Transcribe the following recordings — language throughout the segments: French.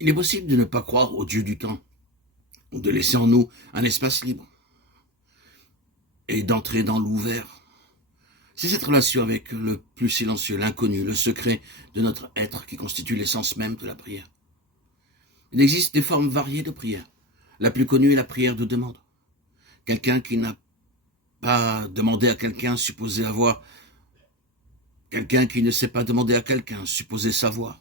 Il est possible de ne pas croire au Dieu du temps, ou de laisser en nous un espace libre, et d'entrer dans l'ouvert. C'est cette relation avec le plus silencieux, l'inconnu, le secret de notre être qui constitue l'essence même de la prière. Il existe des formes variées de prière. La plus connue est la prière de demande. Quelqu'un qui n'a pas demandé à quelqu'un supposé avoir. Quelqu'un qui ne sait pas demander à quelqu'un supposé savoir.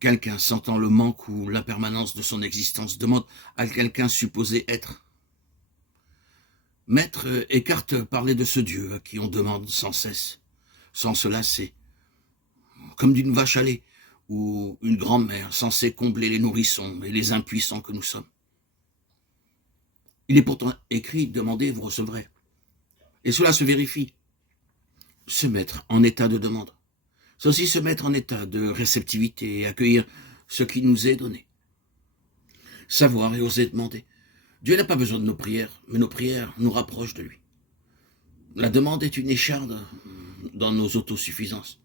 Quelqu'un sentant le manque ou l'impermanence de son existence demande à quelqu'un supposé être. Maître écarte parler de ce Dieu à qui on demande sans cesse, sans se lasser, comme d'une vache à lait ou une grand-mère censée combler les nourrissons et les impuissants que nous sommes. Il est pourtant écrit « Demandez, vous recevrez ». Et cela se vérifie. Se mettre en état de demande. C'est aussi se mettre en état de réceptivité et accueillir ce qui nous est donné. Savoir et oser demander. Dieu n'a pas besoin de nos prières, mais nos prières nous rapprochent de lui. La demande est une écharde dans nos autosuffisances.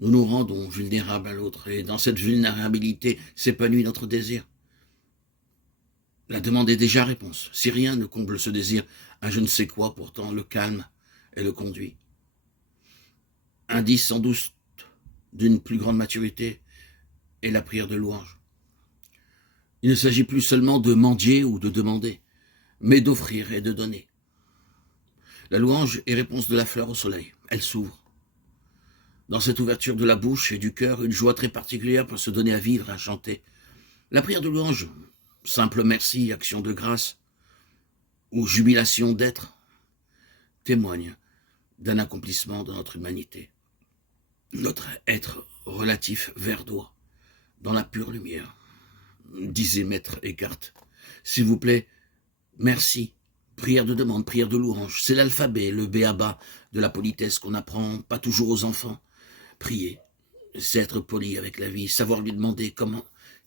Nous nous rendons vulnérables à l'autre, et dans cette vulnérabilité s'épanouit notre désir. La demande est déjà réponse. Si rien ne comble ce désir, un je ne sais quoi pourtant le calme et le conduit. Indice sans doute d'une plus grande maturité est la prière de louange. Il ne s'agit plus seulement de mendier ou de demander, mais d'offrir et de donner. La louange est réponse de la fleur au soleil. Elle s'ouvre. Dans cette ouverture de la bouche et du cœur, une joie très particulière peut se donner à vivre, à chanter. La prière de louange, simple merci, action de grâce, ou jubilation d'être, témoigne d'un accomplissement de notre humanité. Notre être relatif verdoie, dans la pure lumière, disait Maître Eckhart. S'il vous plaît, merci. Prière de demande, prière de louange. C'est l'alphabet, le b.a.-ba de la politesse qu'on n'apprend pas toujours aux enfants. Prier, c'est être poli avec la vie, savoir lui demander comment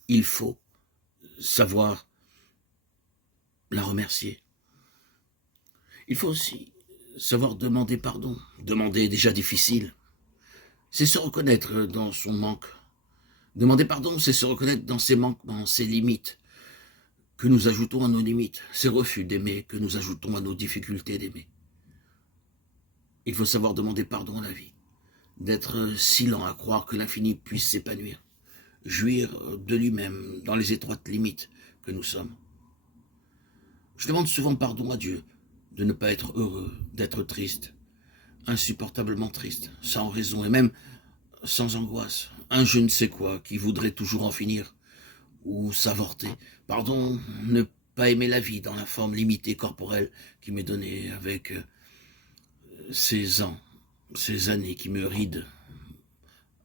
il faut, savoir la remercier. Il faut aussi savoir demander pardon. Demander est déjà difficile. C'est se reconnaître dans son manque. Demander pardon, c'est se reconnaître dans ses manquements, ses limites, que nous ajoutons à nos limites, ses refus d'aimer, que nous ajoutons à nos difficultés d'aimer. Il faut savoir demander pardon à la vie, d'être si lent à croire que l'infini puisse s'épanouir, jouir de lui-même dans les étroites limites que nous sommes. Je demande souvent pardon à Dieu de ne pas être heureux, d'être triste, insupportablement triste, sans raison et même sans angoisse, un je ne sais quoi qui voudrait toujours en finir ou s'avorter. Pardon, ne pas aimer la vie dans la forme limitée corporelle qui m'est donnée avec ces ans, ces années qui me rident,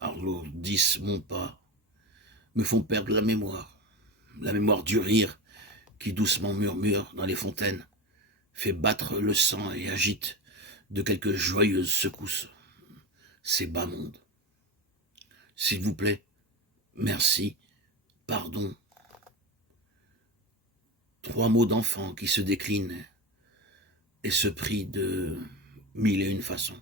alourdissent mon pas, me font perdre la mémoire du rire qui doucement murmure dans les fontaines, fait battre le sang et agite de quelques joyeuses secousses ces bas mondes. S'il vous plaît, merci, pardon. 3 mots d'enfant qui se déclinent et se prient de 1001 façons.